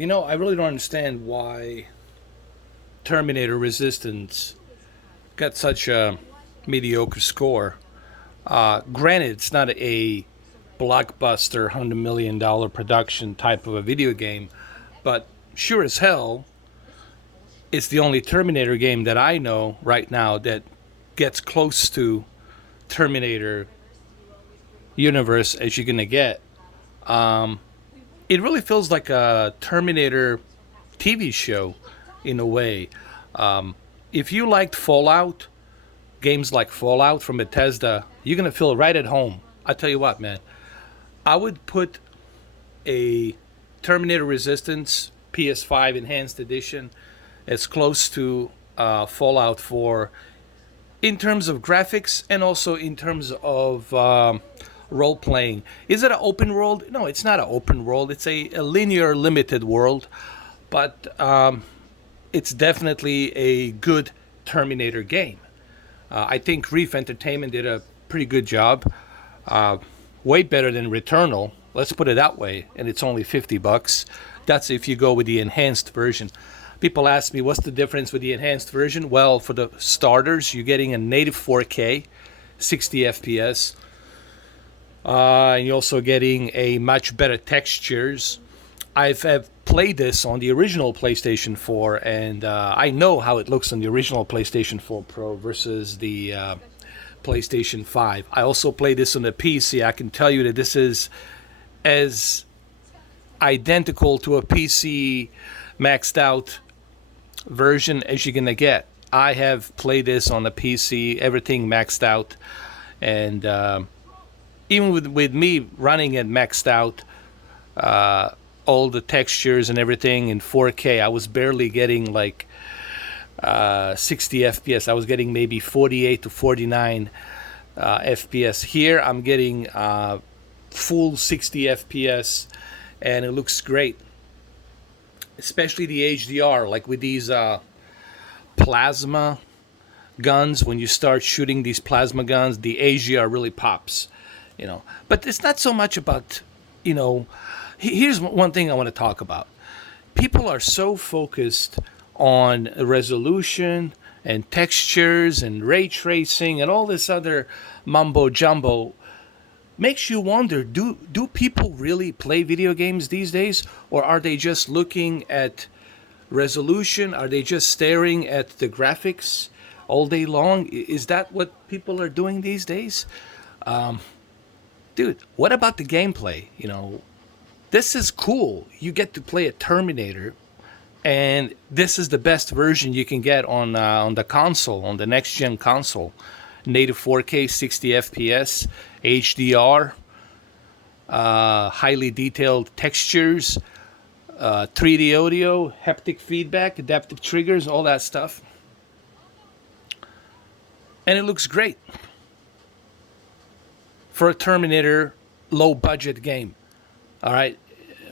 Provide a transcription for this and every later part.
I really don't understand why Terminator Resistance got such a mediocre score. Granted, it's not a blockbuster $100 million production type of a video game, but sure as hell, it's the only Terminator game that I know right now that gets close to Terminator universe as you're gonna get. Um, it really feels like a Terminator TV show in a way. Um, if you liked Fallout, games like Fallout from Bethesda, you're gonna feel right at home. I tell you what, man, I would put a Terminator Resistance PS5 Enhanced Edition as close to Fallout 4 in terms of graphics and also in terms of role playing. Is it an open world? No, it's not an open world. It's a linear, limited world, but it's definitely a good Terminator game. I think Reef Entertainment did a pretty good job. Uh, Way better than Returnal. Let's put it that way. And it's only $50. That's if you go with the enhanced version. People ask me, what's the difference with the enhanced version? Well, for the starters, you're getting a native 4K, 60 FPS. And you're also getting a much better textures. Have played this on the original PlayStation 4, and I know how it looks on the original PlayStation 4 Pro versus the PlayStation 5. I also played this on the PC. I can tell you that this is as identical to a PC maxed out version as you're gonna get. I have played this on the PC, everything maxed out, and even with me running it maxed out, all the textures and everything in 4K, I was barely getting like 60 FPS. I was getting maybe 48 to 49 FPS. Here, I'm getting full 60 FPS, and it looks great. Especially the HDR, like with these plasma guns. When you start shooting these plasma guns, the HDR really pops. But it's not so much about, here's one thing I want to talk about. People are so focused on resolution and textures and ray tracing and all this other mumbo jumbo. Makes you wonder, do people really play video games these days, or are they just looking at resolution? Are they just staring at the graphics all day long? Is that what people are doing these days? Dude, what about the gameplay? This is cool. You get to play a Terminator, and this is the best version you can get on the console, on the next gen console. Native 4K, 60 FPS, HDR, highly detailed textures, 3D audio, haptic feedback, adaptive triggers, all that stuff. And it looks great for a Terminator low budget game. All right,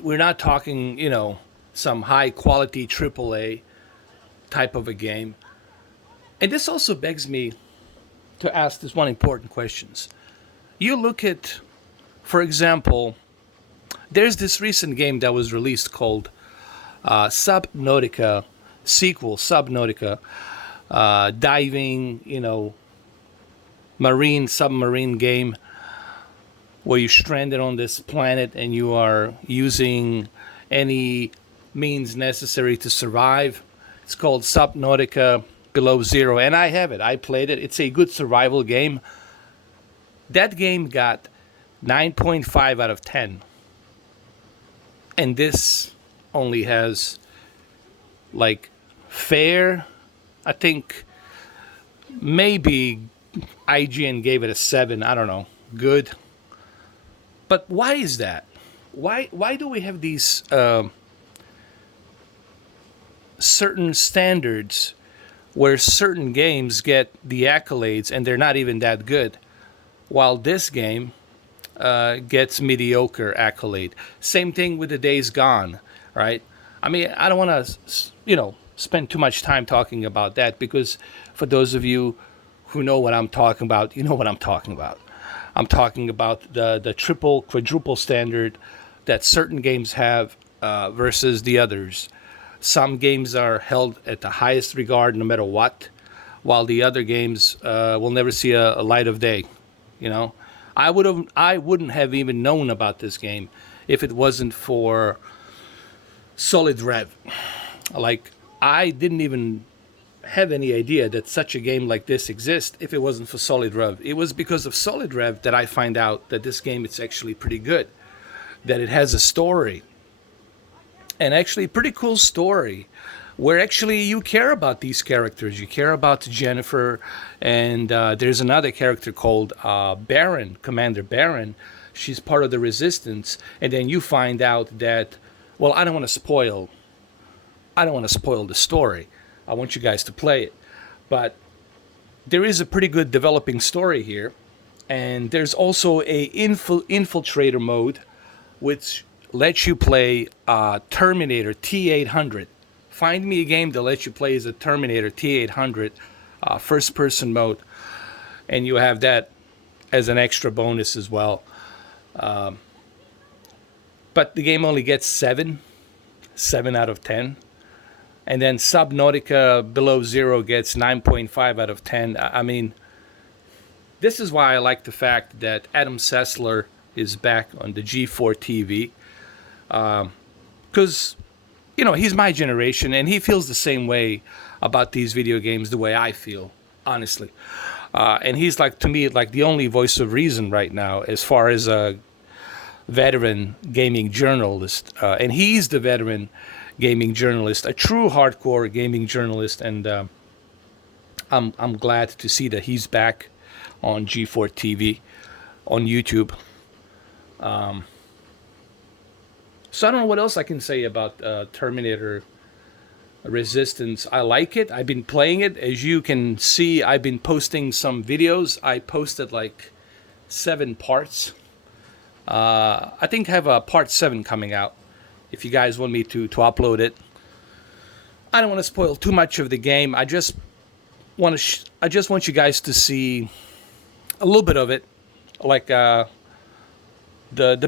we're not talking, some high quality AAA type of a game. And this also begs me to ask this one important questions. You look at, for example, there's this recent game that was released called Subnautica sequel, Subnautica, diving, marine submarine game where you're stranded on this planet and you are using any means necessary to survive. It's called Subnautica Below Zero, and I have it. I played it. It's a good survival game. That game got 9.5 out of 10. And this only has, like, fair. I think maybe IGN gave it a 7. I don't know. Good. But why is that? Why do we have these certain standards where certain games get the accolades and they're not even that good, while this game gets mediocre accolade? Same thing with the Days Gone, right? I mean, I don't want to, spend too much time talking about that, because for those of you who know what I'm talking about, you know what I'm talking about. I'm talking about the triple, quadruple standard that certain games have versus the others. Some games are held at the highest regard no matter what, while the other games will never see a light of day. You know, I wouldn't have even known about this game if it wasn't for Solid Rev. Like, I didn't even have any idea that such a game like this exists if it wasn't for Solid Rev. It was because of Solid Rev that I find out that this game is actually pretty good, that it has a story, and actually a pretty cool story where actually you care about these characters. You care about Jennifer, and there's another character called Baron, Commander Baron. She's part of the Resistance, and then you find out that, well, I don't want to spoil the story. I want you guys to play it. But there is a pretty good developing story here. And there's also a infiltrator mode, which lets you play Terminator T800. Find me a game that lets you play as a Terminator T800 first-person mode. And you have that as an extra bonus as well. But the game only gets 7 out of 10. And then Subnautica Below Zero gets 9.5 out of 10. I mean, this is why I like the fact that Adam Sessler is back on the G4 TV. Because, you know, he's my generation, and he feels the same way about these video games the way I feel, honestly. And he's, like, to me, like the only voice of reason right now as far as a veteran gaming journalist. And he's the veteran gaming journalist, a true hardcore gaming journalist, and I'm glad to see that he's back on G4 TV, on YouTube. So I don't know what else I can say about Terminator Resistance. I like it. I've been playing it. As you can see, I've been posting some videos. I posted like 7 parts. I think I have a part 7 coming out. If you guys want me to upload it, I don't want to spoil too much of the game. I just want you guys to see a little bit of it, like the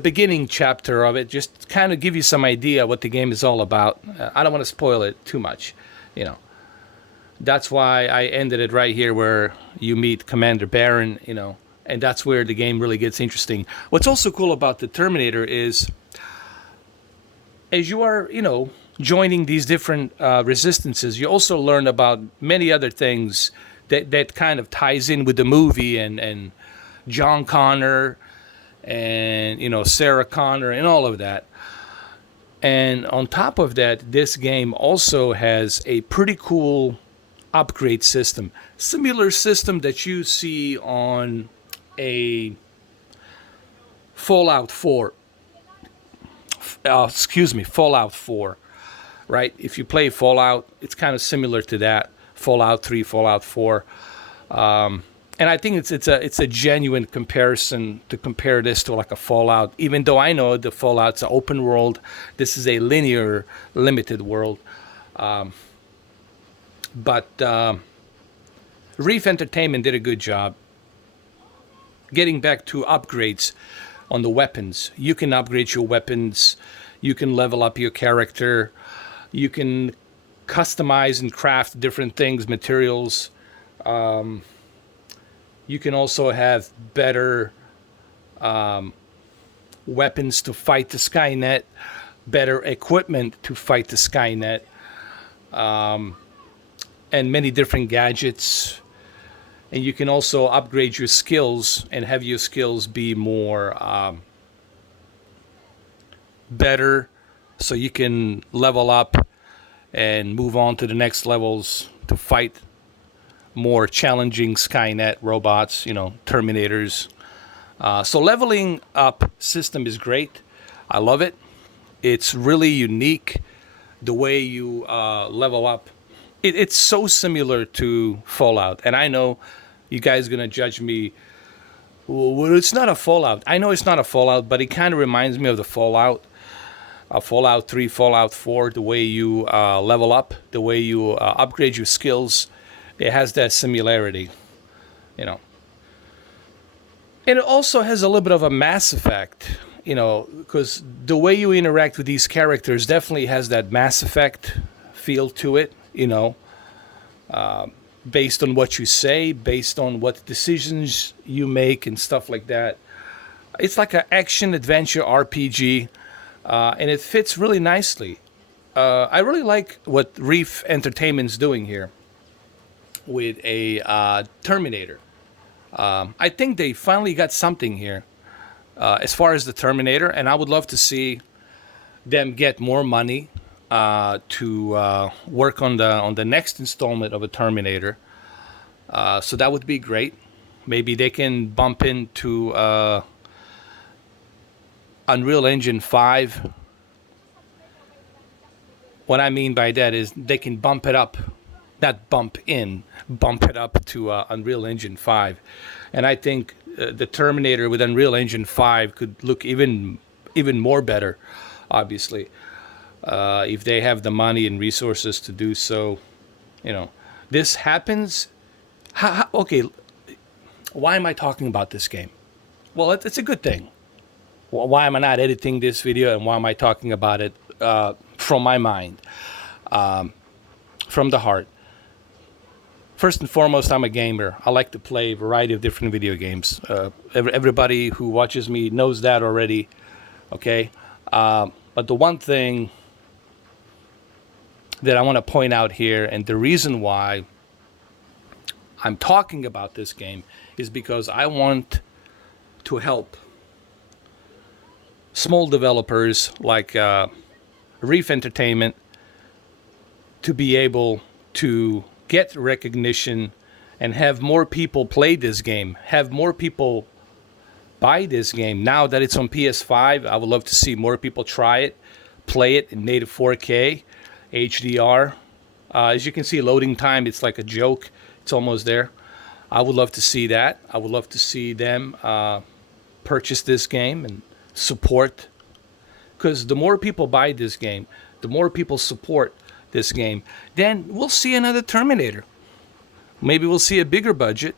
beginning chapter of it, just kind of give you some idea what the game is all about. I don't want to spoil it too much, you know. That's why I ended it right here where you meet Commander Baron, you know, and that's where the game really gets interesting. What's also cool about the Terminator is, as you are, you know, joining these different resistances, you also learn about many other things that kind of ties in with the movie, and John Connor and, you know, Sarah Connor and all of that. And on top of that, this game also has a pretty cool upgrade system. Similar system that you see on a Fallout 4. Fallout 4, right? If you play Fallout, it's kind of similar to that. Fallout 3, Fallout 4, and I think it's a genuine comparison to compare this to like a Fallout. Even though I know the Fallout's an open world, this is a linear, limited world. But Reef Entertainment did a good job. Getting back to upgrades on the weapons, you can upgrade your weapons, you can level up your character, you can customize and craft different things, materials. You can also have better weapons to fight the Skynet, better equipment to fight the Skynet, and many different gadgets. And you can also upgrade your skills and have your skills be more better, so you can level up and move on to the next levels to fight more challenging Skynet robots, you know, Terminators. So leveling up system is great. I love it. It's really unique, the way you level up. It's so similar to Fallout, and I know you guys are going to judge me. Well, it's not a Fallout. I know it's not a Fallout, but it kind of reminds me of the Fallout. Fallout 3, Fallout 4, the way you level up, the way you upgrade your skills, it has that similarity, you know. And it also has a little bit of a Mass Effect because the way you interact with these characters definitely has that Mass Effect feel to it, based on what you say, based on what decisions you make and stuff like that. It's like an action adventure RPG, and it fits really nicely. I really like what Reef Entertainment's doing here with a Terminator. I think they finally got something here as far as the Terminator, and I would love to see them get more money to work on the next installment of a Terminator. So that would be great. Maybe they can bump into Unreal Engine 5. What I mean by that is they can bump it up, not bump it up to Unreal Engine 5. And I think the Terminator with Unreal Engine 5 could look even more better, obviously, if they have the money and resources to do so. This happens. Okay, why am I talking about this game? Well, it's a good thing. Why am I not editing this video, and why am I talking about it from my mind, from the heart? First and foremost, I'm a gamer. I like to play a variety of different video games. Everybody who watches me knows that already, okay? But the one thing that I want to point out here, and the reason why I'm talking about this game, is because I want to help small developers like Reef Entertainment to be able to get recognition and have more people play this game, have more people buy this game. Now that it's on PS5, I would love to see more people try it, play it in native 4K, HDR. As you can see, loading time, it's like a joke. It's almost there. I would love to see that. I would love to see them purchase this game and support. Because the more people buy this game, the more people support this game, then we'll see another Terminator. Maybe we'll see a bigger budget.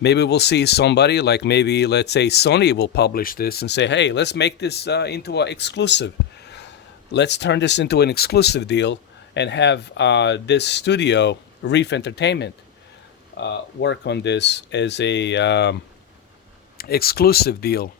Maybe we'll see somebody like, maybe, let's say, Sony will publish this and say, hey, let's make this into an exclusive. Let's turn this into an exclusive deal and have this studio, Reef Entertainment, work on this as a exclusive deal.